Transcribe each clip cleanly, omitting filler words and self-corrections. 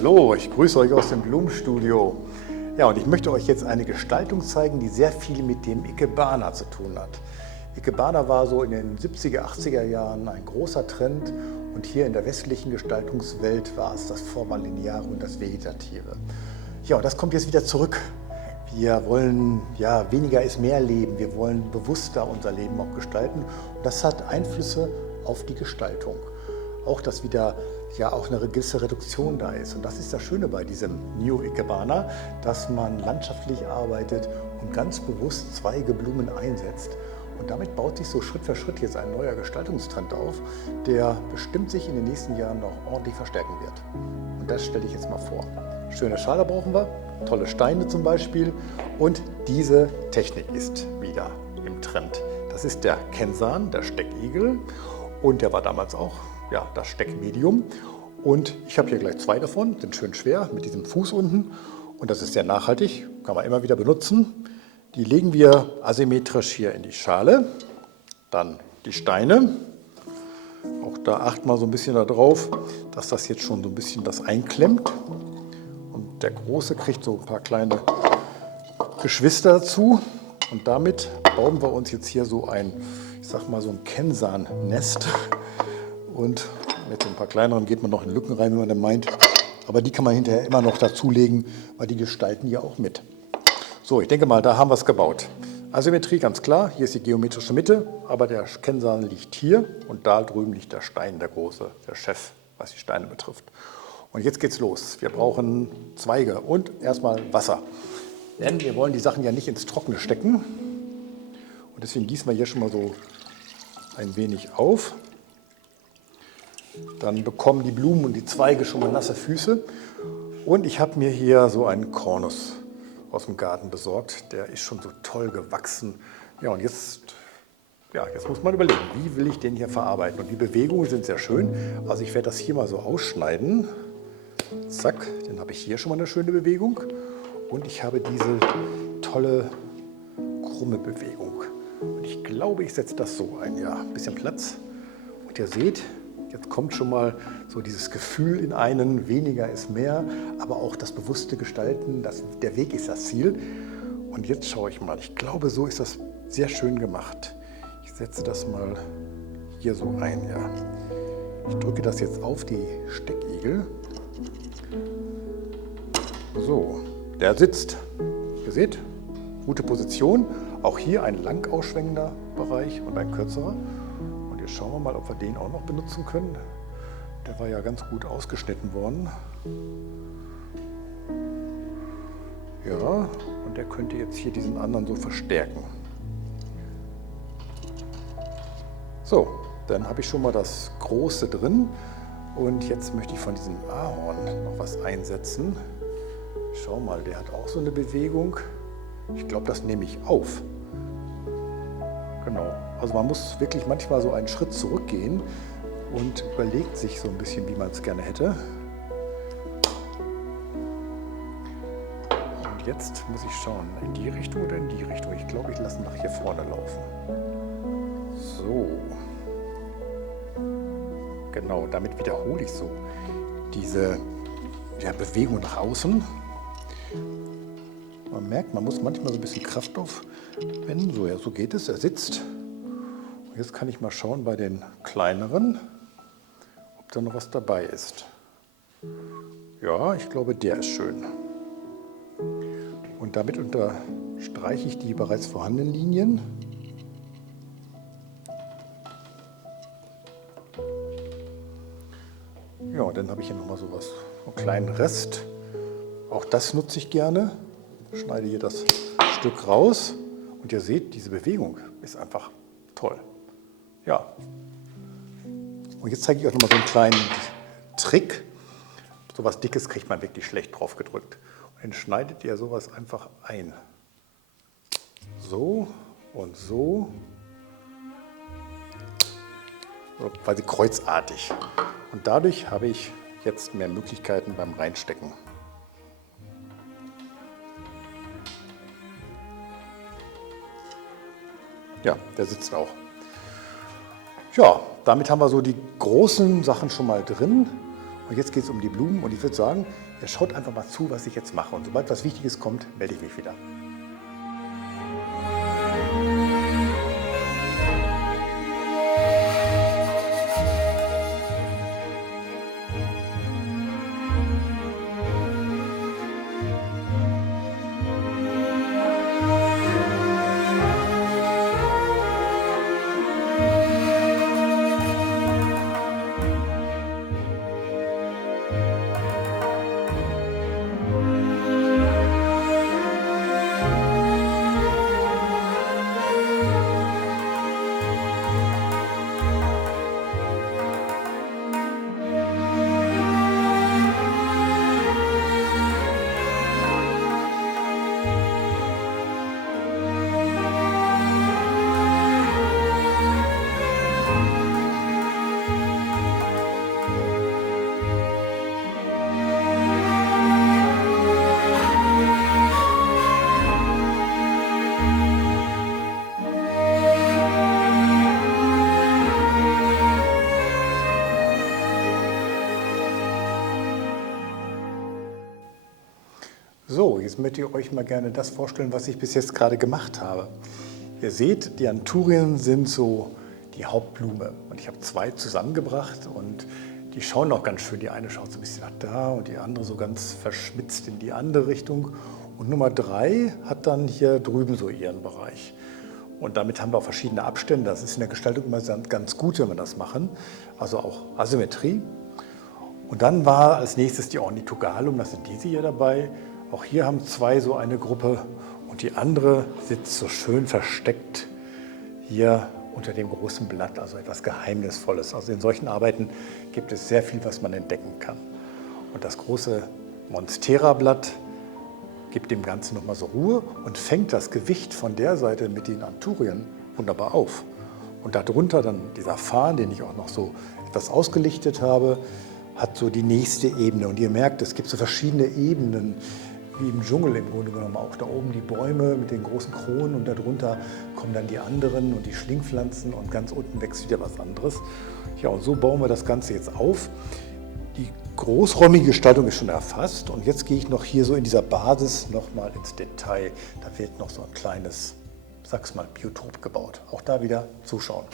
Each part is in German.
Hallo, ich grüße euch aus dem Blumenstudio. Ja, und ich möchte euch jetzt eine Gestaltung zeigen, die sehr viel mit dem Ikebana zu tun hat. Ikebana war so in den 70er, 80er Jahren ein großer Trend und hier in der westlichen Gestaltungswelt war es das Formalineare und das Vegetative. Ja, und das kommt jetzt wieder zurück. Wir wollen weniger ist mehr leben, wir wollen bewusster unser Leben auch gestalten und das hat Einflüsse auf die Gestaltung. Auch, dass wieder auch eine gewisse Reduktion da ist. Und das ist das Schöne bei diesem Neo Ikebana, dass man landschaftlich arbeitet und ganz bewusst Zweigeblumen einsetzt. Und damit baut sich so Schritt für Schritt jetzt ein neuer Gestaltungstrend auf, der bestimmt sich in den nächsten Jahren noch ordentlich verstärken wird. Und das stelle ich jetzt mal vor. Schöne Schale brauchen wir, tolle Steine zum Beispiel. Und diese Technik ist wieder im Trend. Das ist der Kensan, der Steckigel. Und der war damals auch das Steckmedium. Und ich habe hier gleich zwei davon, sind schön schwer mit diesem Fuß unten. Und das ist sehr nachhaltig, kann man immer wieder benutzen. Die legen wir asymmetrisch hier in die Schale. Dann die Steine. Auch da achten wir so ein bisschen darauf, dass das jetzt schon so ein bisschen das einklemmt. Und der Große kriegt so ein paar kleine Geschwister dazu. Und damit bauen wir uns jetzt hier so ein, ich sag mal so ein Kensan-Nest. Und mit so ein paar kleineren geht man noch in Lücken rein, wenn man dann meint. Aber die kann man hinterher immer noch dazulegen, weil die gestalten ja auch mit. So, ich denke mal, da haben wir es gebaut. Asymmetrie ganz klar, hier ist die geometrische Mitte, aber der Kensan liegt hier und da drüben liegt der Stein, der große, der Chef, was die Steine betrifft. Und jetzt geht's los. Wir brauchen Zweige und erstmal Wasser. Denn wir wollen die Sachen ja nicht ins Trockene stecken. Und deswegen gießen wir hier schon mal so ein wenig auf. Dann bekommen die Blumen und die Zweige schon mal nasse Füße. Und ich habe mir hier so einen Kornus aus dem Garten besorgt. Der ist schon so toll gewachsen. Ja, und jetzt muss man überlegen, wie will ich den hier verarbeiten. Und die Bewegungen sind sehr schön. Also ich werde das hier mal so ausschneiden. Zack, dann habe ich hier schon mal eine schöne Bewegung. Und ich habe diese tolle krumme Bewegung. Und ich glaube, ich setze das so ein. Ja, ein bisschen Platz. Und ihr seht, jetzt kommt schon mal so dieses Gefühl in einen, weniger ist mehr, aber auch das bewusste Gestalten, der Weg ist das Ziel. Und jetzt schaue ich mal, ich glaube, so ist das sehr schön gemacht. Ich setze das mal hier so ein. Ja. Ich drücke das jetzt auf die Steckigel. So, der sitzt. Ihr seht, gute Position. Auch hier ein lang ausschwenkender Bereich und ein kürzerer. Schauen wir mal, ob wir den auch noch benutzen können. Der war ja ganz gut ausgeschnitten worden. Ja, und der könnte jetzt hier diesen anderen so verstärken. So, dann habe ich schon mal das Große drin. Und jetzt möchte ich von diesem Ahorn noch was einsetzen. Schau mal, der hat auch so eine Bewegung. Ich glaube, das nehme ich auf. Genau. Also man muss wirklich manchmal so einen Schritt zurückgehen und überlegt sich so ein bisschen, wie man es gerne hätte. Und jetzt muss ich schauen, in die Richtung oder in die Richtung. Ich glaube, ich lasse ihn nach hier vorne laufen. So. Genau, damit wiederhole ich so diese Bewegung nach außen. Man merkt, man muss manchmal so ein bisschen Kraft aufwenden. So, ja, so geht es, er sitzt. Und jetzt kann ich mal schauen bei den kleineren, ob da noch was dabei ist. Ja, ich glaube, der ist schön. Und damit unterstreiche ich die bereits vorhandenen Linien. Ja, und dann habe ich hier nochmal so was, einen kleinen Rest. Auch das nutze ich gerne. Schneide hier das Stück raus und ihr seht, diese Bewegung ist einfach toll. Ja. Und jetzt zeige ich euch nochmal so einen kleinen Trick. So was Dickes kriegt man wirklich schlecht drauf gedrückt. Und dann schneidet ihr sowas einfach ein. So und so. So quasi kreuzartig. Und dadurch habe ich jetzt mehr Möglichkeiten beim Reinstecken. Ja, der sitzt auch. Ja, damit haben wir so die großen Sachen schon mal drin. Und jetzt geht es um die Blumen und ich würde sagen, ihr schaut einfach mal zu, was ich jetzt mache. Und sobald was Wichtiges kommt, melde ich mich wieder. So, jetzt möchte ich euch mal gerne das vorstellen, was ich bis jetzt gerade gemacht habe. Ihr seht, die Anthurien sind so die Hauptblume und ich habe zwei zusammengebracht und die schauen auch ganz schön. Die eine schaut so ein bisschen nach da und die andere so ganz verschmitzt in die andere Richtung. Und Nummer 3 hat dann hier drüben so ihren Bereich. Und damit haben wir auch verschiedene Abstände. Das ist in der Gestaltung immer ganz gut, wenn wir das machen. Also auch Asymmetrie. Und dann war als nächstes die Ornithogalum, das sind diese hier dabei. Auch hier haben zwei so eine Gruppe und die andere sitzt so schön versteckt hier unter dem großen Blatt, also etwas Geheimnisvolles. Also in solchen Arbeiten gibt es sehr viel, was man entdecken kann. Und das große Monstera-Blatt gibt dem Ganzen nochmal so Ruhe und fängt das Gewicht von der Seite mit den Anthurien wunderbar auf. Und darunter dann dieser Farn, den ich auch noch so etwas ausgelichtet habe, hat so die nächste Ebene. Und ihr merkt, es gibt so verschiedene Ebenen, wie im Dschungel im Grunde genommen auch. Da oben die Bäume mit den großen Kronen und darunter kommen dann die anderen und die Schlingpflanzen und ganz unten wächst wieder was anderes. Ja, und so bauen wir das Ganze jetzt auf. Die großräumige Gestaltung ist schon erfasst und jetzt gehe ich noch hier so in dieser Basis nochmal ins Detail. Da wird noch so ein kleines, sag's mal, Biotop gebaut. Auch da wieder zuschauen.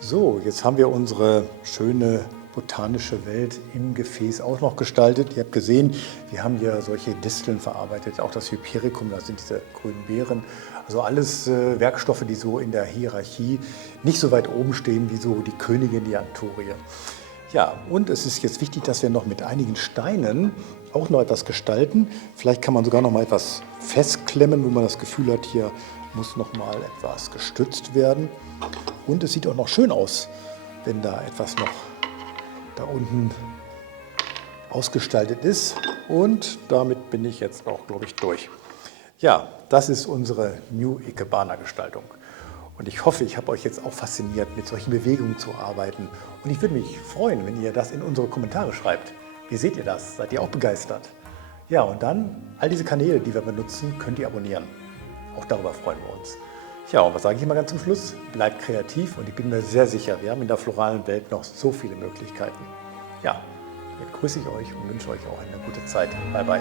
So, jetzt haben wir unsere schöne botanische Welt im Gefäß auch noch gestaltet. Ihr habt gesehen, wir haben hier solche Disteln verarbeitet, auch das Hypericum, da sind diese grünen Beeren. Also alles Werkstoffe, die so in der Hierarchie nicht so weit oben stehen wie so die Königin, die Anthurie. Ja, und es ist jetzt wichtig, dass wir noch mit einigen Steinen auch noch etwas gestalten. Vielleicht kann man sogar noch mal etwas festklemmen, wo man das Gefühl hat, hier muss noch mal etwas gestützt werden. Und es sieht auch noch schön aus, wenn da etwas noch da unten ausgestaltet ist. Und damit bin ich jetzt auch, glaube ich, durch. Ja, das ist unsere New Ikebana Gestaltung. Und ich hoffe, ich habe euch jetzt auch fasziniert, mit solchen Bewegungen zu arbeiten. Und ich würde mich freuen, wenn ihr das in unsere Kommentare schreibt. Wie seht ihr das? Seid ihr auch begeistert? Ja, und dann all diese Kanäle, die wir benutzen, könnt ihr abonnieren. Auch darüber freuen wir uns. Ja, und was sage ich immer ganz zum Schluss? Bleibt kreativ und ich bin mir sehr sicher, wir haben in der floralen Welt noch so viele Möglichkeiten. Ja, damit grüße ich euch und wünsche euch auch eine gute Zeit. Bye, bye.